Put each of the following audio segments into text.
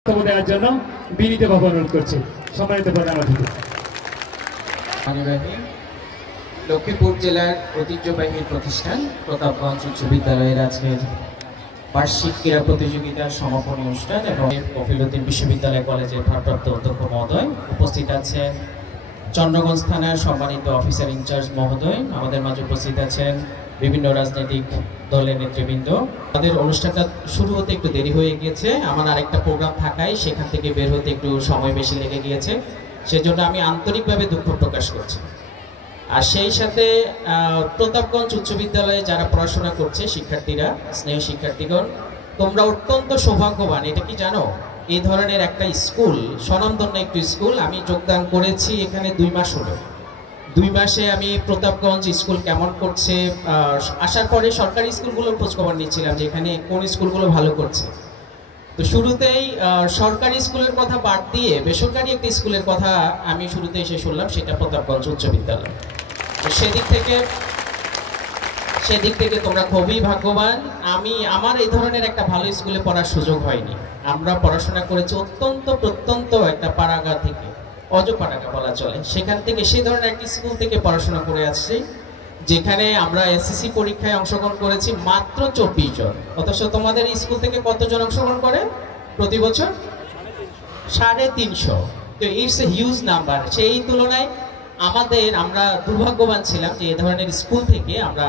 বক্তব্য দেওয়ার জন্য বিনীতভাবে অনুরোধ করছি সম্মানিত প্রধান অতিথি। লক্ষ্মীপুর জেলার ঐতিহ্যবাহী প্রতিষ্ঠান প্রতাপগঞ্জ উচ্চ বিদ্যালয়ের আজকের বার্ষিক ক্রীড়া প্রতিযোগিতার সমাপনী অনুষ্ঠান এবং কফিলউদ্দিন বিশ্ববিদ্যালয় কলেজের ভারপ্রাপ্ত অধ্যক্ষ মহোদয়, উপস্থিত আছেন চন্দ্রগঞ্জ থানার সম্মানিত অফিসার ইনচার্জ মহোদয়, আমাদের মাঝে উপস্থিত আছেন বিভিন্ন রাজনৈতিক দলের নেতৃবৃন্দ। আমাদের অনুষ্ঠানটা শুরু হতে একটু দেরি হয়ে গিয়েছে, আমার আরেকটা প্রোগ্রাম থাকায় সেখান থেকে বের হতে একটু সময় বেশি লেগে গিয়েছে, সেজন্য আমি আন্তরিকভাবে দুঃখ প্রকাশ করছি। আর সেই সাথে প্রতাপগঞ্জ উচ্চ বিদ্যালয়ে যারা পড়াশোনা করছে শিক্ষার্থীরা, স্নেহ শিক্ষার্থীগণ, তোমরা অত্যন্ত সৌভাগ্যবান। এটা কি জানো, এই ধরনের একটা স্কুল, স্বনামধন্য একটি স্কুল, আমি যোগদান করেছি এখানে 2 মাস হলো। 2 মাসে আমি প্রতাপগঞ্জ স্কুল কেমন করছে, আসার পরে সরকারি স্কুলগুলোর খোঁজখবর নিচ্ছিলাম যে এখানে কোন স্কুলগুলো ভালো করছে। তো শুরুতেই সরকারি স্কুলের কথা বাদ দিয়ে বেসরকারি একটি স্কুলের কথা আমি শুরুতে এসে শুনলাম, সেটা প্রতাপগঞ্জ উচ্চ বিদ্যালয়। সেদিক থেকে তোমরা খুবই ভাগ্যবান। আমার এই ধরনের একটা ভালো স্কুলে পড়ার সুযোগ হয়নি। আমরা পড়াশোনা করেছি প্রত্যন্ত একটা পাড়াগা থেকে, অজপাড়াগা বলা চলে, সেখান থেকে সেই ধরনের একটি স্কুল থেকে পড়াশোনা করে আসছি, যেখানে আমরা এসএসসি পরীক্ষায় অংশগ্রহণ করেছি মাত্র 24 জন। অথচ তোমাদের স্কুল থেকে কতজন অংশগ্রহণ করে প্রতি বছর? 350। তো ইটস এ হিউজ নাম্বার। সেই তুলনায় আমরা দুর্ভাগ্যবান ছিলাম যে এই ধরনের স্কুল থেকে আমরা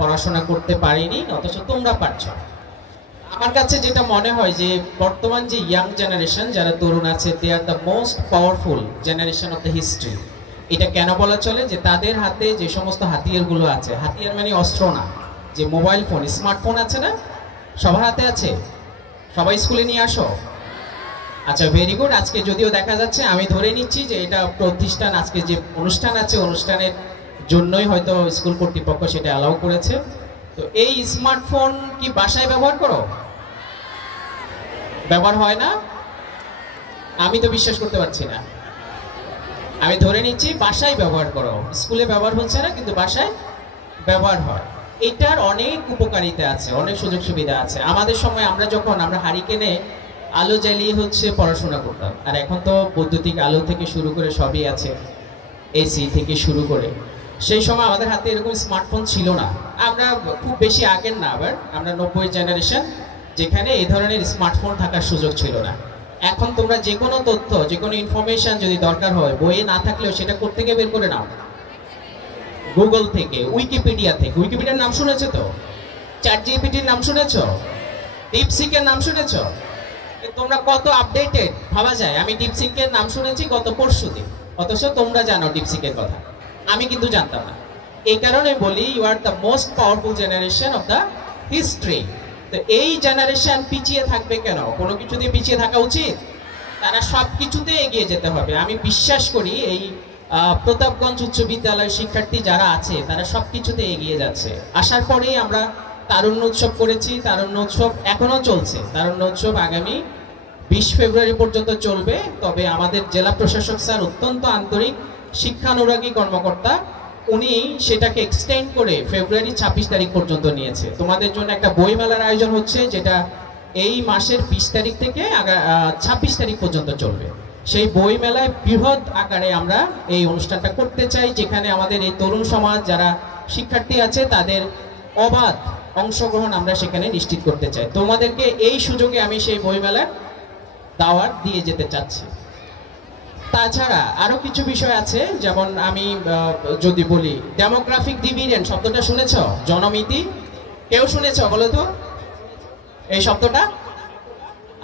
পড়াশোনা করতে পারিনি, অথচ তোমরা পারছ। আমার কাছে যেটা মনে হয় যে বর্তমান যে ইয়াং জেনারেশন, যারা তরুণ আছে, they are the most powerful generation of the history. এটা কেন বলা চলে যে তাদের হাতে যে সমস্ত হাতিয়ারগুলো আছে, হাতিয়ার মানে অস্ত্র না, যে মোবাইল ফোন, স্মার্টফোন আছে না, সবার হাতে আছে। সবাই স্কুলে নিয়ে আসো। আচ্ছা, ভেরি গুড। আজকে যদিও দেখা যাচ্ছে, আমি ধরে নিচ্ছি যে এটা প্রতিষ্ঠান, আজকে যে অনুষ্ঠান আছে, অনুষ্ঠানের জন্যই হয়তো স্কুল কর্তৃপক্ষ সেটা অ্যালাউ করেছে। তো এই স্মার্টফোন কি বাসায় ব্যবহার করো? ব্যবহার হয় না? আমি তো বিশ্বাস করতে পারছি না। আমি ধরে নিচ্ছি বাসায় ব্যবহার করো, স্কুলে ব্যবহার হচ্ছে না, কিন্তু বাসায় ব্যবহার হয়। এটার অনেক উপকারিতা আছে, অনেক সুযোগ সুবিধা আছে। আমাদের সময় আমরা হারিকেনে আলো জ্বালিয়ে পড়াশোনা করতাম, আর এখন তো বৈদ্যুতিক আলো থেকে শুরু করে সবই আছে, এসি থেকে শুরু করে। সেই সময় আমাদের হাতে এরকম স্মার্টফোন ছিল না। আমরা খুব বেশি আগের না, আবার আমরা 90 জেনারেশন, যেখানে এই ধরনের স্মার্টফোন থাকার সুযোগ ছিল না। এখন তোমরা যে কোনো তথ্য, যে কোনো ইনফরমেশন যদি দরকার হয়, বইয়ে না থাকলেও সেটা কোত্থেকে বের করে নাও? গুগল থেকে, উইকিপিডিয়া থেকে। উইকিপিডিয়ার নাম শুনেছো তো? চ্যাটজিপিটির নাম শুনেছো? ডিপসিকের নাম শুনেছো? তোমরা কত আপডেটেড ভাবা যায়। আমি ডিপসিকের নাম শুনেছি গত পরশুদিন, অথচ তোমরা জানো ডিপসিকের কথা, আমি কিন্তু জানতাম না। এই কারণে বলি, you are the most powerful generation of the history. তো এই জেনারেশন পিছিয়ে থাকবে কেন? কোনো কিছুতে পিছিয়ে থাকা উচিত? তারা সব কিছুতে এগিয়ে যেতে হবে। আমি বিশ্বাস করি এই প্রতাপগঞ্জ উচ্চ বিদ্যালয়ের শিক্ষার্থী যারা আছে, তারা সব কিছুতে এগিয়ে যাচ্ছে। আসার পরেই আমরা তারুণ্য উৎসব করেছি, তারুণ্য উৎসব এখনো চলছে। তারুণ্য উৎসব আগামী 20 ফেব্রুয়ারি পর্যন্ত চলবে। তবে আমাদের জেলা প্রশাসক স্যার অত্যন্ত আন্তরিক, শিক্ষানুরাগী কর্মকর্তা, উনি সেটাকে এক্সটেন্ড করে ফেব্রুয়ারি 26 তারিখ পর্যন্ত নিয়েছে। তোমাদের জন্য একটা বইমেলার আয়োজন হচ্ছে, যেটা এই মাসের 20 তারিখ থেকে 26 তারিখ পর্যন্ত চলবে। সেই বইমেলায় বৃহৎ আকারে আমরা এই অনুষ্ঠানটা করতে চাই, যেখানে আমাদের এই তরুণ সমাজ যারা শিক্ষার্থী আছে, তাদের অবাধ অংশগ্রহণ আমরা সেখানে নিশ্চিত করতে চাই। তোমাদেরকে এই সুযোগে আমি সেই বইমেলার দাওয়াত দিয়ে যেতে চাচ্ছি। তাছাড়া আরো কিছু বিষয় আছে, যেমন আমি যদি বলি, ডেমোগ্রাফিক ডিভিডেন্ড শব্দটা শুনেছ? জনমিতি কেউ শুনেছ? বলো তো এই শব্দটা।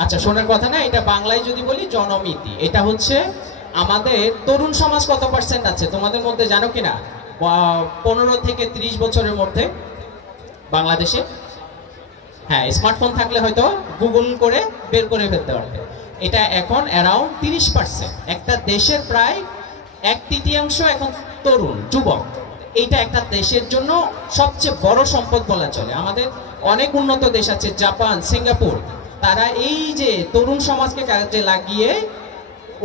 আচ্ছা, শোনার কথা না, এটা বাংলায় যদি বলি জনমিতি, এটা হচ্ছে আমাদের তরুণ সমাজ কত পার্সেন্ট আছে তোমাদের মধ্যে জানো কিনা? 15 থেকে 30 বছরের মধ্যে বাংলাদেশে। হ্যাঁ, স্মার্টফোন থাকলে হয়তো গুগল করে বের করে ফেলতে পারবে। এটা এখন অ্যারাউন্ড 30%। একটা দেশের প্রায় 1/3 এখন তরুণ, যুবক। এইটা একটা দেশের জন্য সবচেয়ে বড় সম্পদ বলা চলে। আমাদের অনেক উন্নত দেশ আছে, জাপান, সিঙ্গাপুর, তারা এই যে তরুণ সমাজকে কাজে লাগিয়ে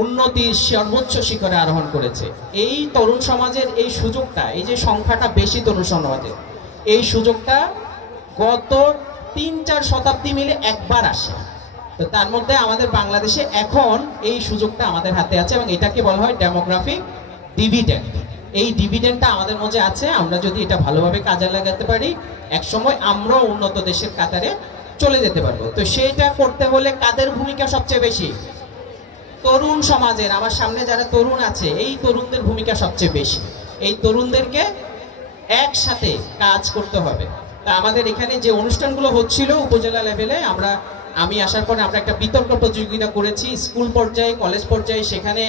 উন্নতির সর্বোচ্চ শিখরে আরোহণ করেছে। এই তরুণ সমাজের এই সুযোগটা, এই যে সংখ্যাটা বেশি তরুণ সমাজের, এই সুযোগটা গত 3-4 শতাব্দী মিলে একবার আসে। তো তার মধ্যে আমাদের বাংলাদেশে এখন এই সুযোগটা আমাদের হাতে আছে এবং এটাকে বলা হয় ডেমোগ্রাফিক ডিভিডেন্ড। এই ডিভিডেন্ডটা আমাদের মধ্যে আছে, আমরা যদি এটা ভালোভাবে কাজে লাগাতে পারি একসময় আমরাও উন্নত দেশের কাতারে চলে যেতে পারবো। তো সেইটা করতে হলে কাদের ভূমিকা সবচেয়ে বেশি? তরুণ সমাজের, আমার সামনে যারা তরুণ আছে এই তরুণদের ভূমিকা সবচেয়ে বেশি। এই তরুণদেরকে একসাথে কাজ করতে হবে। তা আমাদের এখানে যে অনুষ্ঠানগুলো হচ্ছিল উপজেলা লেভেলে, আমি আসার পরে আমরা একটা বিতর্ক প্রতিযোগিতা করেছি স্কুল পর্যায়ে, কলেজ পর্যায়ে। সেখানে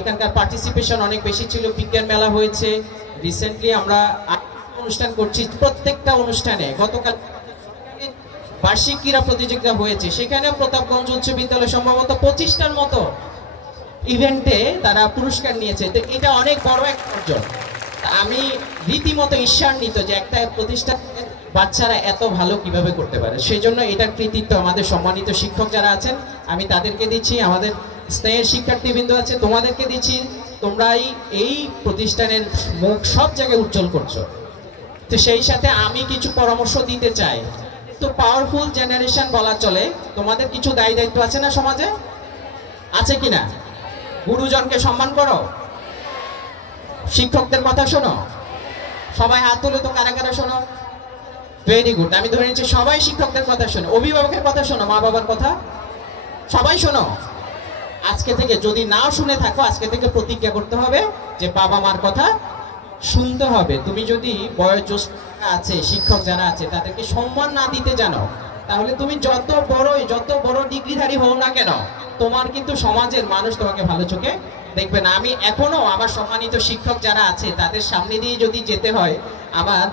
এখানকার পার্টিসিপেশন অনেক বেশি ছিল। বিজ্ঞান মেলা হয়েছে, রিসেন্টলি আমরা অনুষ্ঠান করছি। প্রত্যেকটা অনুষ্ঠানে গতকাল বার্ষিক ক্রীড়া প্রতিযোগিতা হয়েছে, সেখানে প্রতাপগঞ্জ উচ্চ বিদ্যালয় সম্ভবত 25টার মতো ইভেন্টে তারা পুরস্কার নিয়েছে। তো এটা অনেক বড় একটা অর্জন। আমি রীতিমতো ঈর্ষান্বিত যে একটা প্রতিষ্ঠানের বাচ্চারা এত ভালো কিভাবে করতে পারে। সেই জন্য এটার কৃতিত্ব আমাদের সম্মানিত শিক্ষক যারা আছেন আমি তাদেরকে দিচ্ছি, আমাদের স্নেহের শিক্ষার্থীবৃন্দ আছে তোমাদেরকে দিচ্ছি। তোমরাই এই প্রতিষ্ঠানের মুখ সব জায়গায় উজ্জ্বল করছো। তো সেই সাথে আমি কিছু পরামর্শ দিতে চাই। তো পাওয়ারফুল জেনারেশন বলা চলে, তোমাদের কিছু দায়িত্ব আছে না সমাজে, আছে কিনা? গুরুজনকে সম্মান করো, শিক্ষকদের কথা শোনো, সবাই হাত তুলে তো কারা কারা শোনো? ভেরি গুড, আমি ধরে নিচ্ছি সবাই শিক্ষকদের কথা শোনো, অভিভাবকের কথা শোনো, মা বাবার কথা সবাই শোনো। আজকে থেকে যদি নাও শুনে থাকো, আজকে থেকে প্রতিজ্ঞা করতে হবে যে বাবা মার কথা শুনতে হবে। তুমি যদি বয়োজ্যেষ্ঠ আছে শিক্ষক যারা আছে তাদেরকে সম্মান না দিতে জানো, তাহলে তুমি যত বড় ডিগ্রিধারী হও না কেন, তোমার কিন্তু সমাজের মানুষ তোমাকে ভালো চোখে দেখবে না। আমি এখনো আমার সম্মানিত শিক্ষক যারা আছে তাদের সামনে দিয়ে যদি যেতে হয় আমার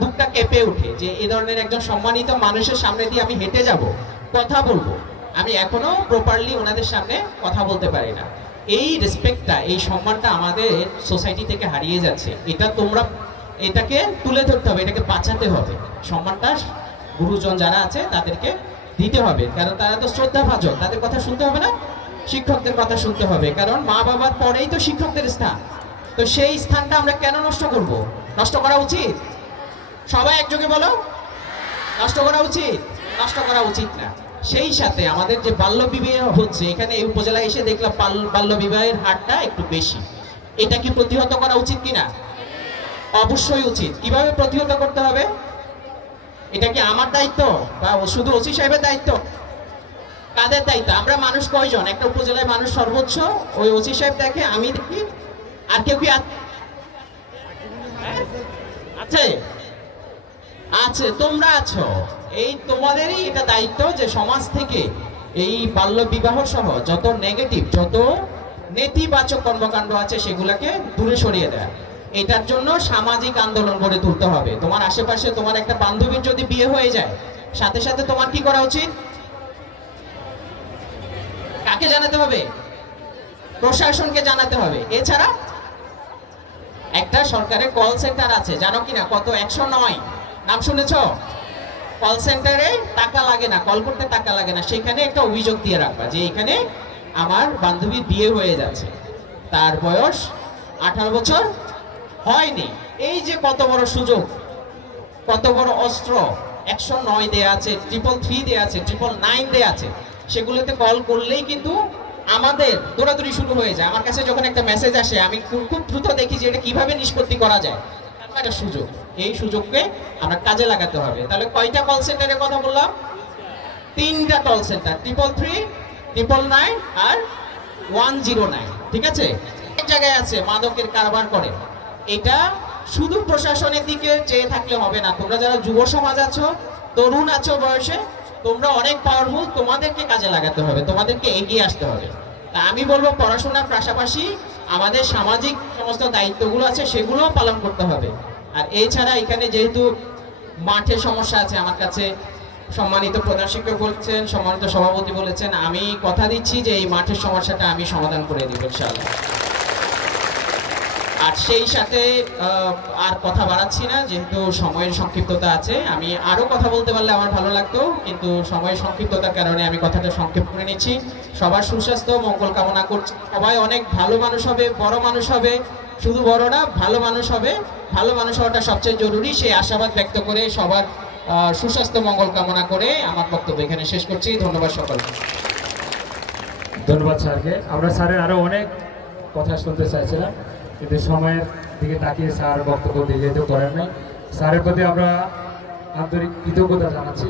বুকটা কেঁপে ওঠে যে এই ধরনের একজন সম্মানিত মানুষের সামনে দিয়ে আমি হেঁটে যাব, কথা বলবো। আমি এখনো প্রপারলি ওনাদের সামনে কথা বলতে পারি না। এই রেসপেক্টটা, এই সম্মানটা আমাদের সোসাইটি থেকে হারিয়ে যাচ্ছে। এটাকে তুলে ধরতে হবে, এটাকে বাঁচাতে হবে। সম্মানটা গুরুজন যারা আছে তাদেরকে দিতে হবে, কারণ তারা তো শ্রদ্ধাভাজন, তাদের কথা শুনতে হবে না? শিক্ষকদের কথা শুনতে হবে, কারণ মা বাবার পরেই তো শিক্ষকদের স্থান। তো সেই স্থানটা আমরা কেন নষ্ট করব? নষ্ট করা উচিত? সবাই একযোগে বলো, নষ্ট করা উচিত? নষ্ট করা উচিত না। সেই সাথে আমাদের যে বাল্য বিবাহ হচ্ছে, এখানে এই উপজেলায় এসে দেখলাম বাল্য বিবাহের হারটা একটু বেশি। এটা কি প্রতিহত করা উচিত কিনা? অবশ্যই উচিত। কিভাবে প্রতিহত করতে হবে? এটা কি আমার দায়িত্ব বা শুধু ওসি সাহেবের দায়িত্ব? কাদের দায়িত্ব? আমরা মানুষ কয়জন? একটা উপজেলায় মানুষ সর্বোচ্চ ওই ওসি সাহেব দেখে, আমি দেখি, আর কেউ কি আছে? আছে, তোমরা আছো। এই তোমাদেরই এটা দায়িত্ব যে সমাজ থেকে এই বাল্য বিবাহ সহ যত নেগেটিভ, যত নেতিবাচক কর্মকাণ্ড আছে সেগুলোকে দূরে সরিয়ে দেয়। এটার জন্য সামাজিক আন্দোলন গড়ে তুলতে হবে। তোমার আশেপাশে তোমার একটা বান্ধবীর যদি বিয়ে হয়ে যায়, সাথে সাথে তোমার কি করা উচিত? কাকে জানাতে হবে? প্রশাসনকে জানাতে হবে। এছাড়া একটা সরকারের কল সেন্টার আছে, জানো কিনা? কত 109 নাম শুনেছ? কল সেন্টারে টাকা লাগে না, কল করতে টাকা লাগে না। সেখানে একটা অভিযোগ দিয়ে রাখবা যে এখানে আমার বান্ধবীর বিয়ে হয়ে যাচ্ছে, তার বয়স 18 বছর হয়নি। এই যে কত বড় সুযোগ, কত বড় অস্ত্র! 109 দেয়া আছে, 333 দেয়া আছে, 999 দেয়া আছে। সেগুলোতে কল করলেই কিন্তু আমাদের দৌড়াদৌড়ি শুরু হয়ে যায়। আমার কাছে যখন একটা মেসেজ আসে আমি খুব দ্রুত দেখি যে এটা কিভাবে নিষ্পত্তি করা যায়। একটা সুযোগ, এই সুযোগকে আমরা কাজে লাগাতে হবে। তাহলে কয়টা কল সেন্টারের কথা বললাম? 3টা কল সেন্টার, 333, 999 আর 109। ঠিক আছে? এক জায়গায় আছে মাদকের কারবার করে। এটা শুধু প্রশাসনের দিকে চেয়ে থাকলে হবে না। তোমরা যারা যুব সমাজ আছো, তরুণ আছো বয়সে, তোমরা অনেক পাওয়ারফুল, তোমাদেরকে কাজে লাগাতে হবে, তোমাদেরকে এগিয়ে আসতে হবে। তা আমি বলবো পড়াশোনার পাশাপাশি আমাদের সামাজিক সমস্ত দায়িত্বগুলো আছে সেগুলোও পালন করতে হবে। আর এছাড়া এখানে যেহেতু মাঠের সমস্যা আছে, আমার কাছে সম্মানিত প্রধান শিক্ষক বলেছেন, সম্মানিত সভাপতি বলেছেন, আমি কথা দিচ্ছি যে এই মাঠের সমস্যাটা আমি সমাধান করে দিব ইনশাআল্লাহ। আর সেই সাথে আর কথা বাড়াচ্ছি না, যেহেতু সময়ের সংক্ষিপ্ততা আছে। আমি আরো কথা বলতে পারলে আমার ভালো লাগতো, কিন্তু সময়ের সংক্ষিপ্ততার কারণে আমি কথাটা সংক্ষেপ করে নিচ্ছি। সবার সুস্বাস্থ্য মঙ্গল কামনা করছি। সবাই অনেক ভালো মানুষ হবে, বড় মানুষ হবে, শুধু বড় না, ভালো মানুষ হবে। ভালো মানুষ হওয়াটা সবচেয়ে জরুরি, সেই আশাবাদ ব্যক্ত করে সবার সুস্বাস্থ্য মঙ্গল কামনা করে আমার বক্তব্য এখানে শেষ করছি। ধন্যবাদ সকলকে। ধন্যবাদ স্যারকে। আমরা স্যারের আরো অনেক কথা শুনতে চাইছিলাম, কিন্তু সময়ের দিকে তাকিয়ে স্যার বক্তব্য দিয়ে যেতেও করেন নাই। স্যারের প্রতি আমরা আন্তরিক কৃতজ্ঞতা জানাচ্ছি।